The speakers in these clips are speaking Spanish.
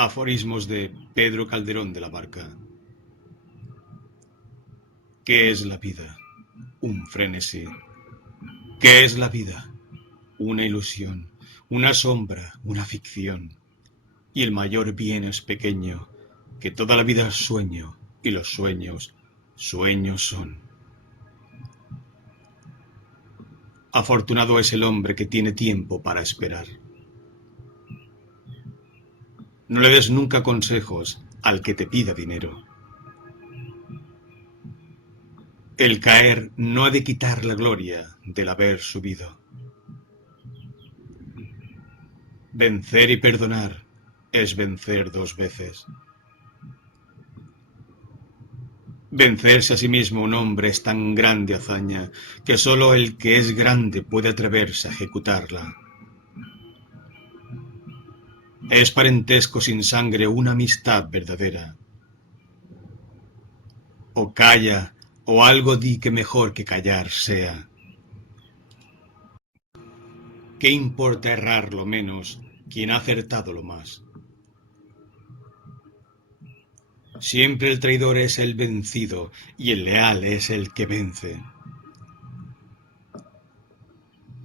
Aforismos de Pedro Calderón de la Barca. ¿Qué es la vida? Un frenesí. ¿Qué es la vida? Una ilusión, una sombra, una ficción. Y el mayor bien es pequeño, que toda la vida es sueño, y los sueños, sueños son. Afortunado es el hombre que tiene tiempo para esperar. No le des nunca consejos al que te pida dinero. El caer no ha de quitar la gloria del haber subido. Vencer y perdonar es vencer dos veces. Vencerse a sí mismo un hombre es tan grande hazaña que sólo el que es grande puede atreverse a ejecutarla. Es parentesco sin sangre una amistad verdadera. O calla, o algo di que mejor que callar sea. ¿Qué importa errar lo menos quien ha acertado lo más? Siempre el traidor es el vencido y el leal es el que vence.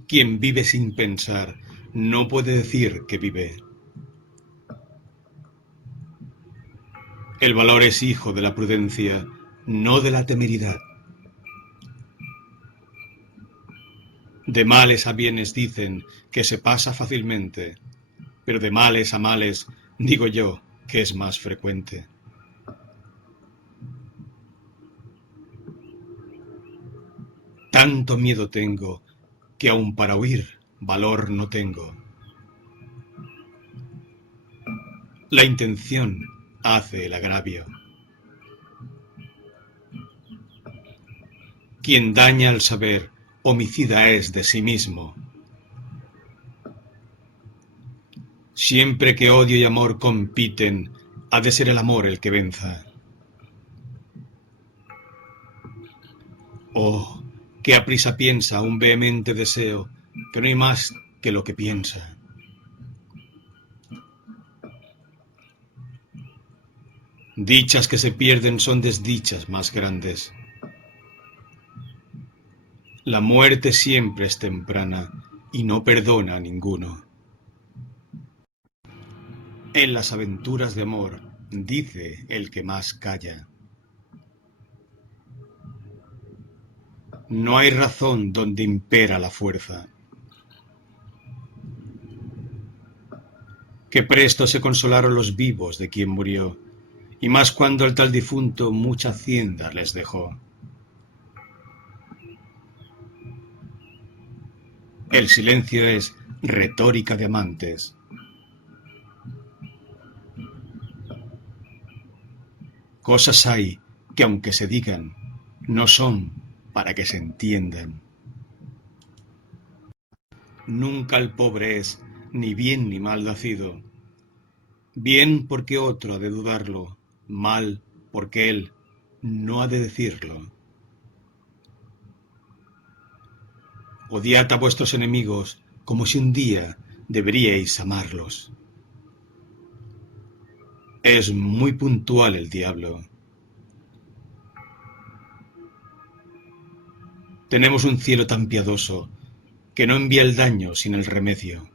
Quien vive sin pensar no puede decir que vive. El valor es hijo de la prudencia, no de la temeridad. De males a bienes dicen que se pasa fácilmente, pero de males a males digo yo que es más frecuente. Tanto miedo tengo que aun para huir valor no tengo. La intención hace el agravio. Quien daña al saber, homicida es de sí mismo. Siempre que odio y amor compiten, ha de ser el amor el que venza. Oh, que aprisa piensa un vehemente deseo, que no hay más que lo que piensa. Dichas que se pierden son desdichas más grandes. La muerte siempre es temprana y no perdona a ninguno. En las aventuras de amor, dice el que más calla. No hay razón donde impera la fuerza. Que presto se consolaron los vivos de quien murió, y más cuando el tal difunto mucha hacienda les dejó. El silencio es retórica de amantes. Cosas hay que aunque se digan, no son para que se entiendan. Nunca el pobre es ni bien ni mal nacido. Bien porque otro ha de dudarlo, mal porque él no ha de decirlo. Odiad a vuestros enemigos como si un día deberíais amarlos. Es muy puntual el diablo. Tenemos un cielo tan piadoso que no envía el daño sin el remedio.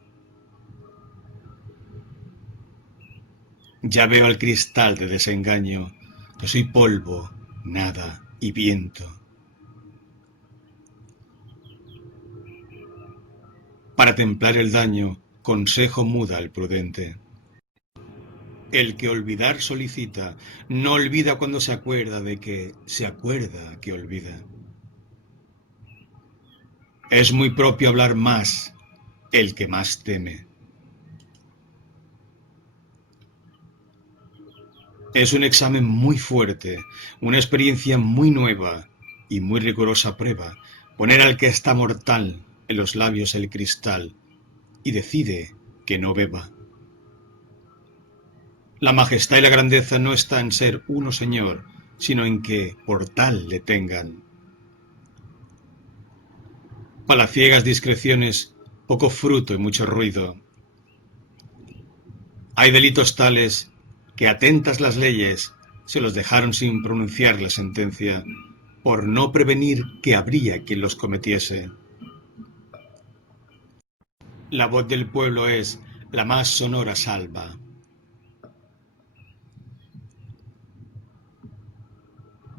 Ya veo al cristal de desengaño, que soy polvo, nada y viento. Para templar el daño, consejo muda el prudente. El que olvidar solicita, no olvida cuando se acuerda de que se acuerda que olvida. Es muy propio hablar más el que más teme. Es un examen muy fuerte, una experiencia muy nueva y muy rigurosa prueba, poner al que está mortal en los labios el cristal y decide que no beba. La majestad y la grandeza no está en ser uno señor, sino en que por tal le tengan. Palaciegas discreciones, poco fruto y mucho ruido. Hay delitos tales que, atentas las leyes, se los dejaron sin pronunciar la sentencia, por no prevenir que habría quien los cometiese. La voz del pueblo es la más sonora salva.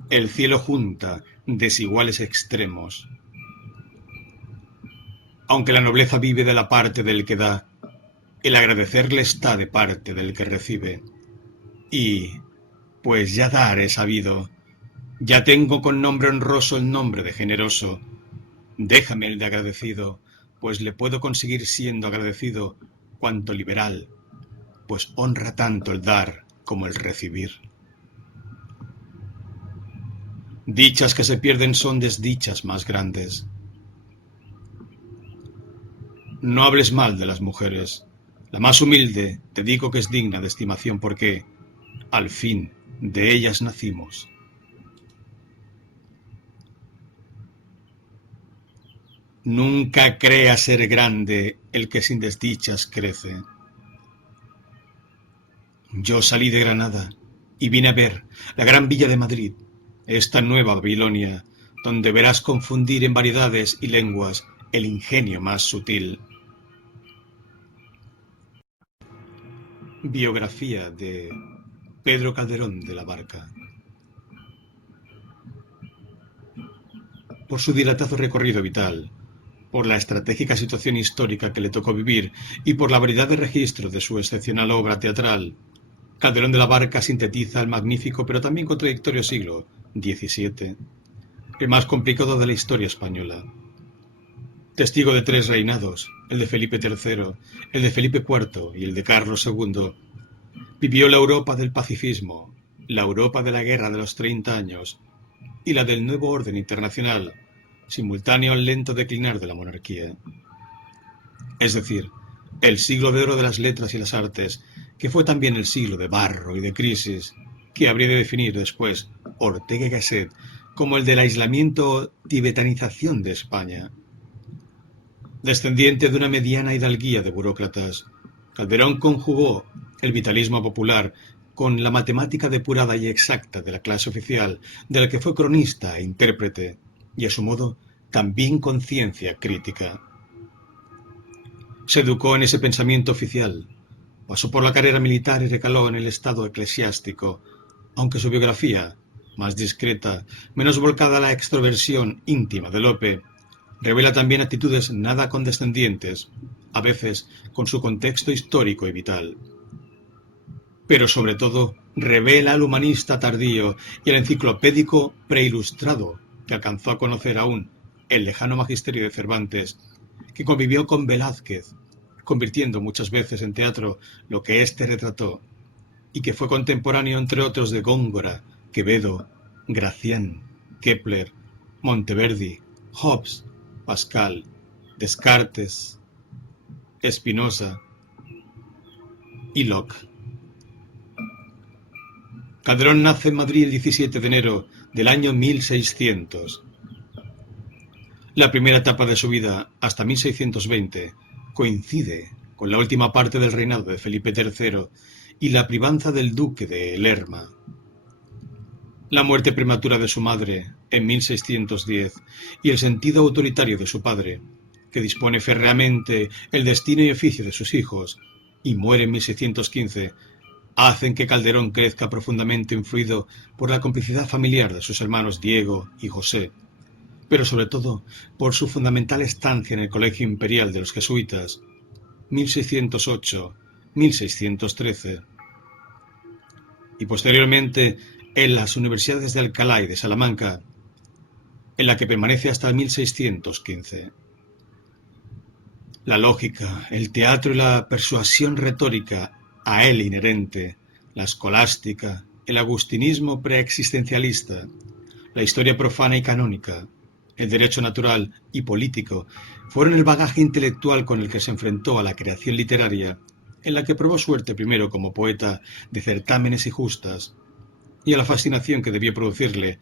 El cielo junta desiguales extremos. Aunque la nobleza vive de la parte del que da, el agradecerle está de parte del que recibe. Y, pues ya dar he sabido, ya tengo con nombre honroso el nombre de generoso, déjame el de agradecido, pues le puedo conseguir siendo agradecido cuanto liberal, pues honra tanto el dar como el recibir. Dichas que se pierden son desdichas más grandes. No hables mal de las mujeres. La más humilde te digo que es digna de estimación porque, al fin, de ellas nacimos. Nunca crea ser grande el que sin desdichas crece. Yo salí de Granada y vine a ver la gran villa de Madrid, esta nueva Babilonia, donde verás confundir en variedades y lenguas el ingenio más sutil. Biografía de Pedro Calderón de la Barca. Por su dilatado recorrido vital, por la estratégica situación histórica que le tocó vivir y por la variedad de registros de su excepcional obra teatral, Calderón de la Barca sintetiza el magnífico pero también contradictorio siglo XVII, el más complicado de la historia española. Testigo de 3 reinados, el de Felipe III, el de Felipe IV y el de Carlos II, vivió la Europa del pacifismo, la Europa de la Guerra de los 30 años y la del nuevo orden internacional, simultáneo al lento declinar de la monarquía. Es decir, el siglo de oro de las letras y las artes, que fue también el siglo de barro y de crisis, que habría de definir después Ortega y Gasset como el del aislamiento tibetanización de España. Descendiente de una mediana hidalguía de burócratas, Calderón conjugó el vitalismo popular con la matemática depurada y exacta de la clase oficial, de la que fue cronista e intérprete, y a su modo también conciencia crítica. Se educó en ese pensamiento oficial, pasó por la carrera militar y recaló en el estado eclesiástico, aunque su biografía, más discreta, menos volcada a la extroversión íntima de Lope, revela también actitudes nada condescendientes, a veces con su contexto histórico y vital. Pero sobre todo revela al humanista tardío y al enciclopédico preilustrado que alcanzó a conocer aún el lejano magisterio de Cervantes, que convivió con Velázquez, convirtiendo muchas veces en teatro lo que éste retrató, y que fue contemporáneo entre otros de Góngora, Quevedo, Gracián, Kepler, Monteverdi, Hobbes, Pascal, Descartes, Spinoza y Locke. Calderón nace en Madrid el 17 de enero del año 1600. La primera etapa de su vida, hasta 1620, coincide con la última parte del reinado de Felipe III y la privanza del duque de Lerma. La muerte prematura de su madre, en 1610, y el sentido autoritario de su padre, que dispone férreamente el destino y oficio de sus hijos, y muere en 1615, hacen que Calderón crezca profundamente influido por la complicidad familiar de sus hermanos Diego y José, pero sobre todo por su fundamental estancia en el Colegio Imperial de los Jesuitas, 1608-1613, y posteriormente en las universidades de Alcalá y de Salamanca, en la que permanece hasta 1615. La lógica, el teatro y la persuasión retórica a él inherente, la escolástica, el agustinismo preexistencialista, la historia profana y canónica, el derecho natural y político, fueron el bagaje intelectual con el que se enfrentó a la creación literaria, en la que probó suerte primero como poeta de certámenes y justas, y a la fascinación que debió producirle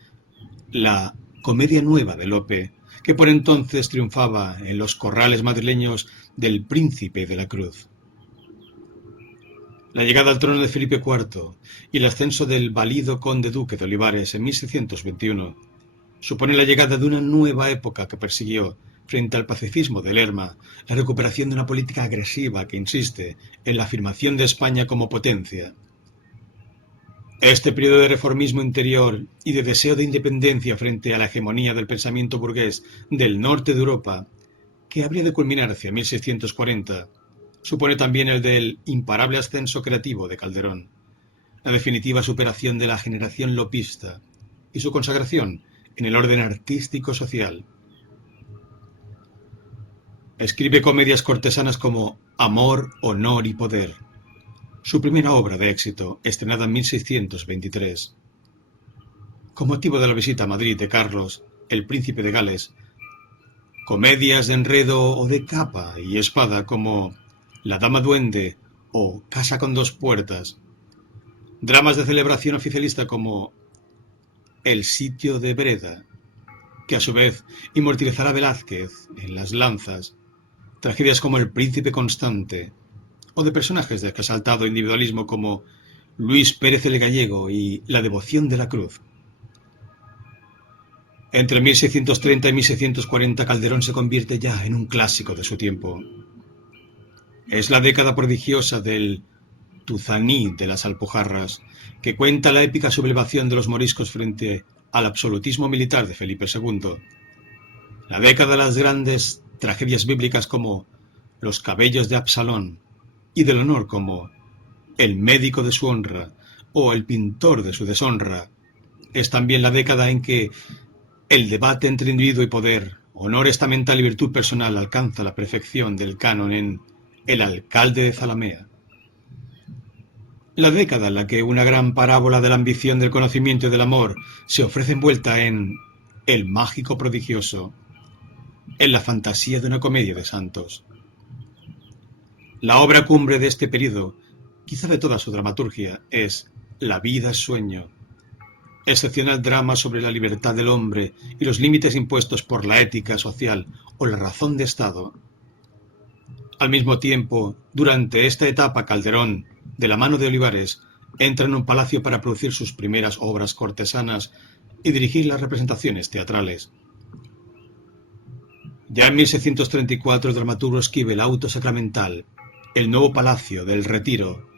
la Comedia Nueva de Lope, que por entonces triunfaba en los corrales madrileños del Príncipe de la Cruz. La llegada al trono de Felipe IV y el ascenso del valido conde duque de Olivares en 1621 supone la llegada de una nueva época que persiguió, frente al pacifismo de Lerma, la recuperación de una política agresiva que insiste en la afirmación de España como potencia. Este periodo de reformismo interior y de deseo de independencia frente a la hegemonía del pensamiento burgués del norte de Europa, que habría de culminar hacia 1640, supone también el del imparable ascenso creativo de Calderón, la definitiva superación de la generación lopista y su consagración en el orden artístico-social. Escribe comedias cortesanas como Amor, Honor y Poder, su primera obra de éxito, estrenada en 1623. Con motivo de la visita a Madrid de Carlos, el príncipe de Gales, comedias de enredo o de capa y espada como La Dama Duende o Casa con dos puertas, dramas de celebración oficialista como El sitio de Breda, que a su vez inmortalizará Velázquez en Las Lanzas, tragedias como El Príncipe Constante, o de personajes de exaltado individualismo como Luis Pérez el Gallego y La Devoción de la Cruz. Entre 1630 y 1640 Calderón se convierte ya en un clásico de su tiempo. Es la década prodigiosa del Tuzaní de las Alpujarras, que cuenta la épica sublevación de los moriscos frente al absolutismo militar de Felipe II. La década de las grandes tragedias bíblicas como Los cabellos de Absalón, y del honor como El médico de su honra o El pintor de su deshonra. Es también la década en que el debate entre individuo y poder, honor estamental y virtud personal alcanza la perfección del canon en El alcalde de Zalamea. La década en la que una gran parábola de la ambición, del conocimiento y del amor se ofrece envuelta en El mágico prodigioso, en la fantasía de una comedia de santos. La obra cumbre de este período, quizá de toda su dramaturgia, es La vida es sueño, excepcional drama sobre la libertad del hombre y los límites impuestos por la ética social o la razón de Estado. Al mismo tiempo, durante esta etapa Calderón, de la mano de Olivares, entra en un palacio para producir sus primeras obras cortesanas y dirigir las representaciones teatrales. Ya en 1634 el dramaturgo escribe el auto sacramental, El nuevo palacio del Retiro,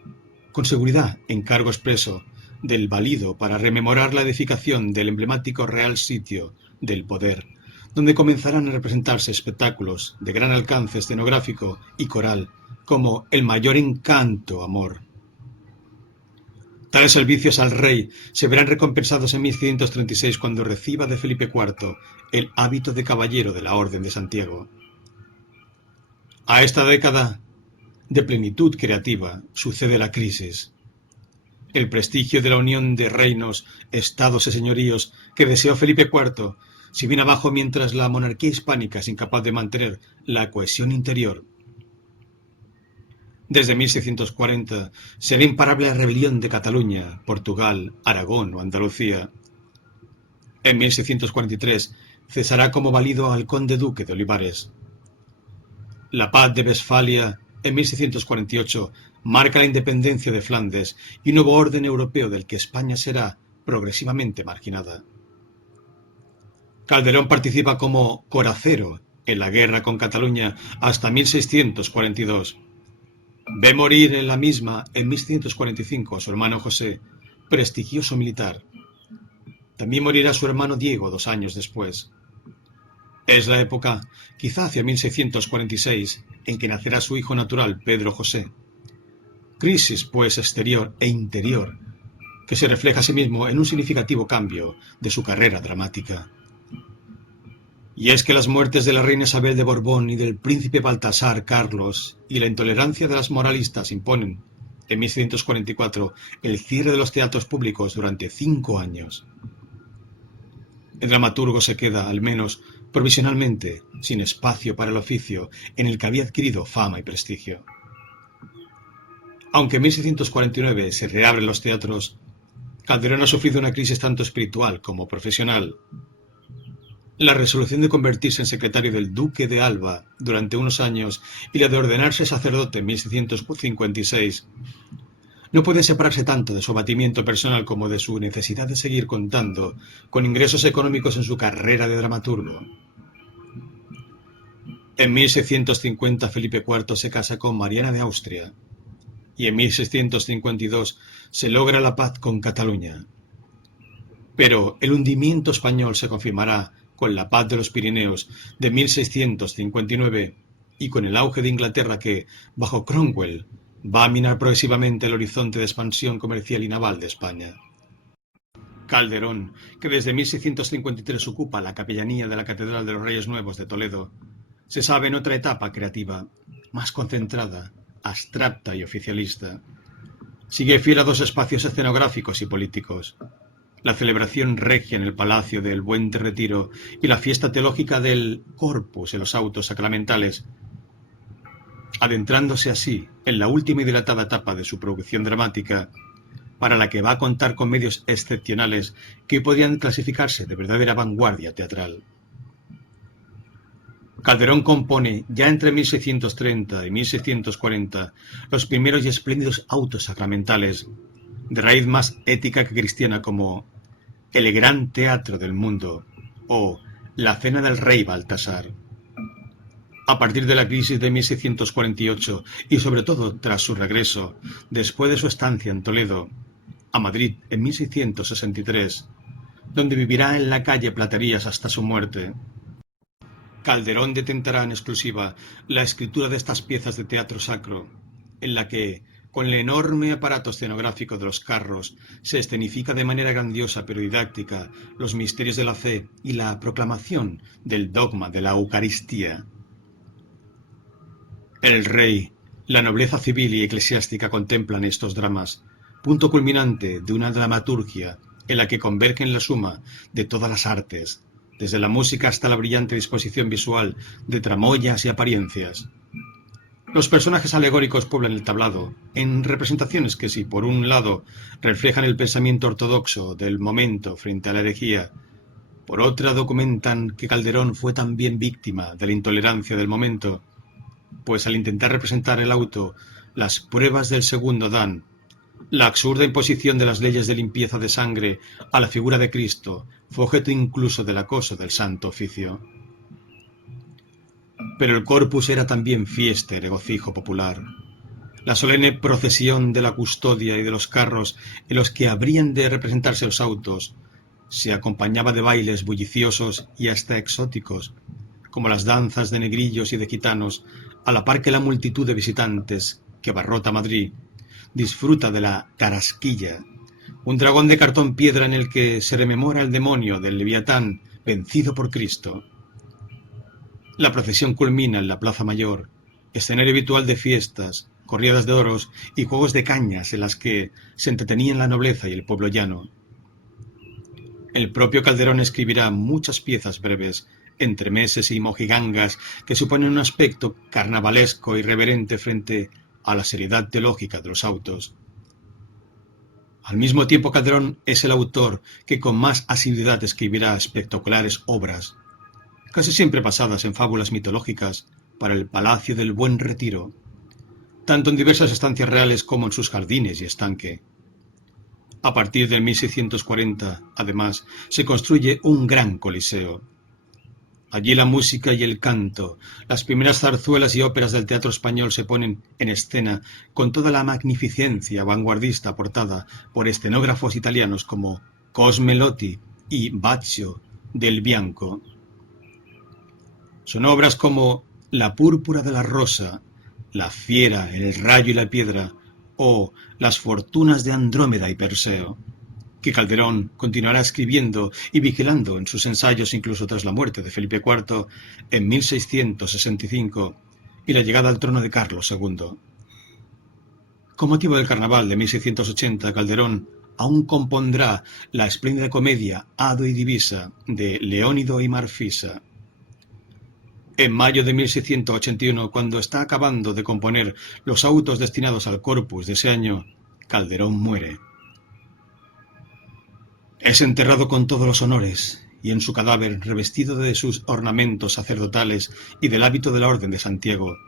con seguridad encargo expreso del valido para rememorar la edificación del emblemático Real Sitio del Poder, donde comenzarán a representarse espectáculos de gran alcance escenográfico y coral, como El mayor encanto, amor. Tales servicios al rey se verán recompensados en 1536 cuando reciba de Felipe IV el hábito de caballero de la Orden de Santiago. A esta década de plenitud creativa sucede la crisis. El prestigio de la unión de reinos, estados y señoríos que deseó Felipe IV se viene abajo mientras la monarquía hispánica es incapaz de mantener la cohesión interior. Desde 1640 será imparable la rebelión de Cataluña, Portugal, Aragón o Andalucía. En 1643 cesará como válido al conde duque de Olivares. La paz de Westfalia en 1648 marca la independencia de Flandes y un nuevo orden europeo del que España será progresivamente marginada. Calderón participa como coracero en la guerra con Cataluña hasta 1642. Ve morir en la misma en 1645 a su hermano José, prestigioso militar. También morirá su hermano Diego 2 años después. Es la época, quizá hacia 1646, en que nacerá su hijo natural Pedro José. Crisis, pues, exterior e interior, que se refleja a sí mismo en un significativo cambio de su carrera dramática. Y es que las muertes de la reina Isabel de Borbón y del príncipe Baltasar Carlos y la intolerancia de las moralistas imponen, en 1644, el cierre de los teatros públicos durante 5 años. El dramaturgo se queda, al menos provisionalmente, sin espacio para el oficio en el que había adquirido fama y prestigio. Aunque en 1649 se reabren los teatros, Calderón ha sufrido una crisis tanto espiritual como profesional. La resolución de convertirse en secretario del duque de Alba durante unos años y la de ordenarse sacerdote en 1656 no pueden separarse tanto de su abatimiento personal como de su necesidad de seguir contando con ingresos económicos en su carrera de dramaturgo. En 1650 Felipe IV se casa con Mariana de Austria y en 1652 se logra la paz con Cataluña. Pero el hundimiento español se confirmará con la paz de los Pirineos de 1659 y con el auge de Inglaterra que, bajo Cromwell, va a minar progresivamente el horizonte de expansión comercial y naval de España. Calderón, que desde 1653 ocupa la capellanía de la Catedral de los Reyes Nuevos de Toledo, se sabe en otra etapa creativa, más concentrada, abstracta y oficialista. Sigue fiel a dos espacios escenográficos y políticos: la celebración regia en el Palacio del Buen Retiro y la fiesta teológica del Corpus en los autos sacramentales, adentrándose así en la última y dilatada etapa de su producción dramática, para la que va a contar con medios excepcionales que podrían clasificarse de verdadera vanguardia teatral. Calderón compone, ya entre 1630 y 1640, los primeros y espléndidos autos sacramentales, de raíz más ética que cristiana, como El Gran Teatro del Mundo o La Cena del Rey Baltasar. A partir de la crisis de 1648 y sobre todo tras su regreso, después de su estancia en Toledo, a Madrid en 1663, donde vivirá en la calle Platerías hasta su muerte, Calderón detentará en exclusiva la escritura de estas piezas de teatro sacro, en la que, con el enorme aparato escenográfico de los carros, se escenifica de manera grandiosa pero didáctica los misterios de la fe y la proclamación del dogma de la Eucaristía. El rey, la nobleza civil y eclesiástica contemplan estos dramas, punto culminante de una dramaturgia en la que convergen la suma de todas las artes, desde la música hasta la brillante disposición visual de tramoyas y apariencias. Los personajes alegóricos pueblan el tablado, en representaciones que, si por un lado reflejan el pensamiento ortodoxo del momento frente a la herejía, por otra documentan que Calderón fue también víctima de la intolerancia del momento, pues al intentar representar el auto, las pruebas del segundo Adán, la absurda imposición de las leyes de limpieza de sangre a la figura de Cristo fue objeto incluso del acoso del Santo Oficio. Pero el Corpus era también fiesta y regocijo popular. La solemne procesión de la custodia y de los carros en los que habrían de representarse los autos se acompañaba de bailes bulliciosos y hasta exóticos, como las danzas de negrillos y de gitanos, a la par que la multitud de visitantes que abarrota Madrid disfruta de la Tarasquilla, un dragón de cartón piedra en el que se rememora el demonio del Leviatán vencido por Cristo. La procesión culmina en la Plaza Mayor, escenario habitual de fiestas, corridas de oros y juegos de cañas en las que se entretenían la nobleza y el pueblo llano. El propio Calderón escribirá muchas piezas breves, entremeses y mojigangas que suponen un aspecto carnavalesco y reverente frente a la seriedad teológica de los autos. Al mismo tiempo, Calderón es el autor que con más asiduidad escribirá espectaculares obras, casi siempre basadas en fábulas mitológicas, para el Palacio del Buen Retiro, tanto en diversas estancias reales como en sus jardines y estanque. A partir de 1640, además, se construye un gran coliseo. Allí la música y el canto, las primeras zarzuelas y óperas del teatro español se ponen en escena con toda la magnificencia vanguardista aportada por escenógrafos italianos como Cosme Lotti y Baccio del Bianco. Son obras como La púrpura de la rosa, La fiera, el rayo y la piedra o Las fortunas de Andrómeda y Perseo, que Calderón continuará escribiendo y vigilando en sus ensayos incluso tras la muerte de Felipe IV en 1665 y la llegada al trono de Carlos II. Con motivo del carnaval de 1680, Calderón aún compondrá la espléndida comedia Hado y Divisa de Leónido y Marfisa. En mayo de 1681, cuando está acabando de componer los autos destinados al Corpus de ese año, Calderón muere. Es enterrado con todos los honores, y en su cadáver, revestido de sus ornamentos sacerdotales y del hábito de la Orden de Santiago,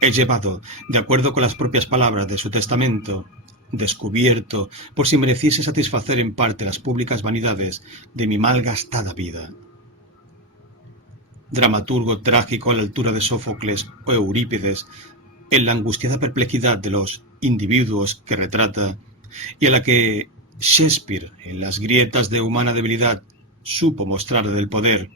es llevado, de acuerdo con las propias palabras de su testamento, descubierto por si mereciese satisfacer en parte las públicas vanidades de mi mal gastada vida. Dramaturgo trágico a la altura de Sófocles o Eurípides, en la angustiada perplejidad de los individuos que retrata y a la que Shakespeare, en las grietas de humana debilidad, supo mostrarle del poder,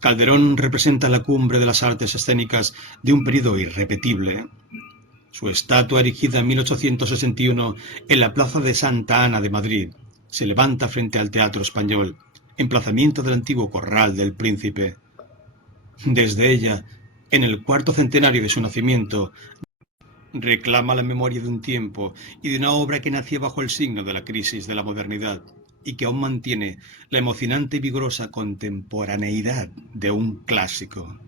Calderón representa la cumbre de las artes escénicas de un período irrepetible. Su estatua, erigida en 1861 en la plaza de Santa Ana de Madrid, se levanta frente al Teatro Español, emplazamiento del antiguo Corral del Príncipe. Desde ella, en el cuarto centenario de su nacimiento, reclama la memoria de un tiempo y de una obra que nació bajo el signo de la crisis de la modernidad y que aún mantiene la emocionante y vigorosa contemporaneidad de un clásico.